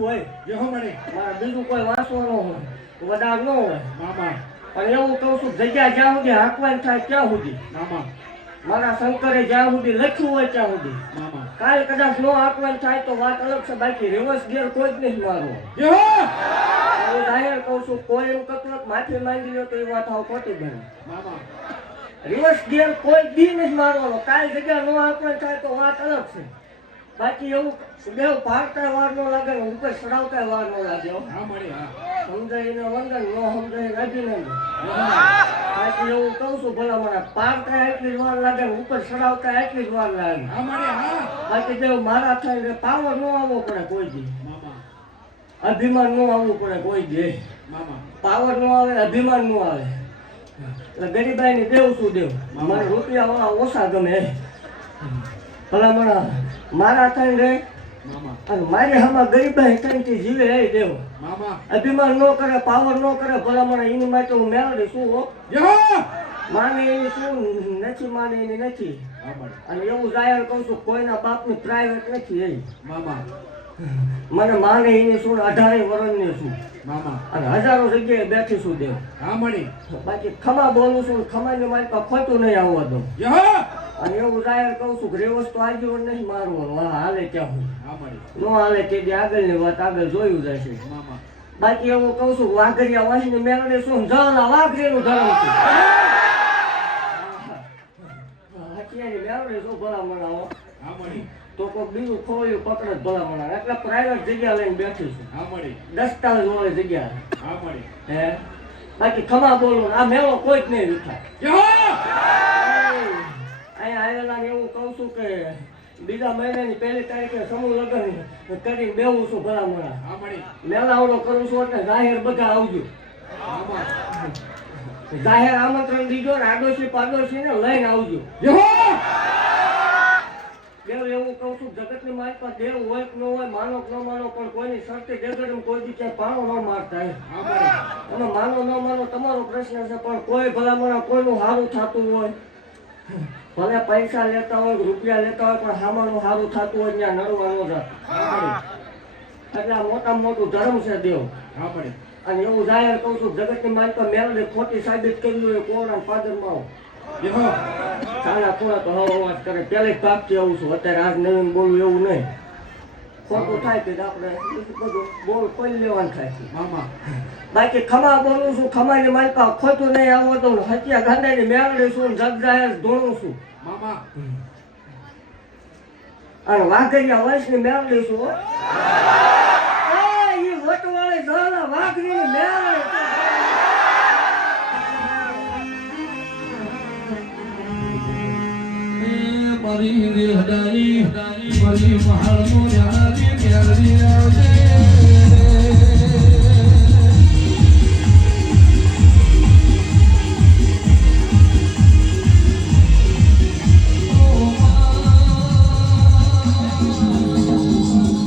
હોય જે હો મને મારે બીજું કોઈ વાંચવાનો હોય વડાર ન હોય મામા પણ એવું કહું છું જગ્યા જ્યાં સુધી હાંકવાની થાય ત્યાં સુધી મામા મારા શંકરે જ્યાં સુધી લખ્યું હોય ત્યાં સુધી મામા કાલ કદાચ નો હાંકવાની થાય તો વાત અલગ છે બાકી રિવર્સ ગિયર કોઈ જ નહીં મારવો જે હો હું જાહેર કહું છું કોઈ એમ કતલક માફી માંગી લો તો એ વાત આવ ખોટી બને મામા રિવર્સ ગિયર કોઈ દી નથી મારવાનો કાલ જગ્યા નો હાંકવાની થાય તો વાત અલગ છે બાકી એવું દેવ પાડતા વાર નો લાગે ને ઉપર ચડાવતા વાર નો લાગે હા મળી હા સમજાઈને વંદન નો સમજાઈને અભિનંદન બાકી એવું કહું છું ભલા મને પાડતા એટલી જ વાર લાગે ને ઉપર ચડાવતા એટલી જ વાર લાગે હા મળી હા બાકી દેવ મારા થાય પાવર નો આવવો પડે કોઈ દી મામા અભિમાન નો આવવું પડે કોઈ દી મામા પાવર નો આવે અભિમાન નો આવે એટલે ગરીબાઈ ની દેવ શું દેવ મને રૂપિયા વાળા ઓછા ગમે ભલા મને મારા થાય રે મામા અને મારી હામાં ગરીબાઈ થઈને જીવે એ દેવ મામા અભિમાન ન કરે પાવર ન કરે ભલા મને એની માટે હું મેળવી શું હો જે હો માને એની શું નથી માને એની નથી હા મળી અને એવું જાહેર કહું છું કોઈના બાપની પ્રાઇવેટ નથી એ મામા મને માને એની શું 18 વર્ષની શું મામા અને હજારો જગ્યાએ બેઠી છું દેવ હા મળી બાકી ખમા બોલું છું ખમાની મારી પાસે ખોટું નહીં આવવા દઉં જે હો અને એવું જાહેર કહું છું ગ્રેવસ તો આજીવન નહીં મારવાનું હા હાલે ત્યાં હું હા મળી ન હાલે તે દી આગળની વાત આગળ જોયું જશે મામા બાકી એવું કહું છું વાઘરિયા વાંચની મેળવે શું જળના વાઘરીનું ધર્મ છે હથિયારી મેળવે શું ભલા મનાવો હા મળી તો કોઈ બીજું ખોલ્યું પકડે ભલા મનાવે એટલે પ્રાઇવેટ જગ્યા લઈને બેઠી છું હા મળી દસ્તાવેજ વાળી જગ્યા હા મળી હે બાકી ખમા બોલું આ મેળો કોઈ જ નહીં વિખાય જે હો અહીંયા આવેલા એવું કહું છું કે બીજા મહિનાની પહેલી તારીખે સમૂહ લગ્ન કરીને બેવું છું ભલા મણા હા મળી મેળાવડો કરું છું એટલે જાહેર બધા આવજો મામા જાહેર આમંત્રણ દીજો ને આડોશી પાડોશી ને લઈને આવજો જે હો દેવ એવું કહું છું જગતની મારી પાસે દેવ હોય કે ન હોય માનો કે ન માનો પણ કોઈની શરતે દેગડમ કોઈ દી ક્યાંય પાણો ન મારતા હા મળી તમે માનો ન માનો તમારો પ્રશ્ન છે પણ કોઈ ભલામણ કોઈનું સારું થતું હોય ભલે પૈસા લેતા હોય રૂપિયા લેતા હોય પણ હામાનું સારું થતું હોય ત્યાં નડવા ન જતું એટલે આ મોટામાં મોટું ધર્મ છે દેવ હા મળી અને એવું જાહેર કહું છું જગતની મારી પાસે મેળવે ખોટી સાબિત કરી હોય કોરોના ફાધરમાં આવો જે હો સારા થોડા તો હવા વાત કરે પહેલે ભાગથી આવું છું અત્યારે આજ નવીન બોલવું એવું નહીં ખોટું થાય કે આપણે બધું બોલ કોઈ લેવાનું થાય મામા બાકી ખમા બોલું છું ખમાની મારી પાસે ખોટું નહીં આવવા દઉં હત્યા ગાંડાની મેળવી છું જગ જાહેર ધોણું છું મામા અને વાઘરિયા વંશની મેળવી છું એ વટવાળી જળના વાઘરીની મેળવી મારી દિલ હદાઈ મારી મહાલ નો યારી આવજે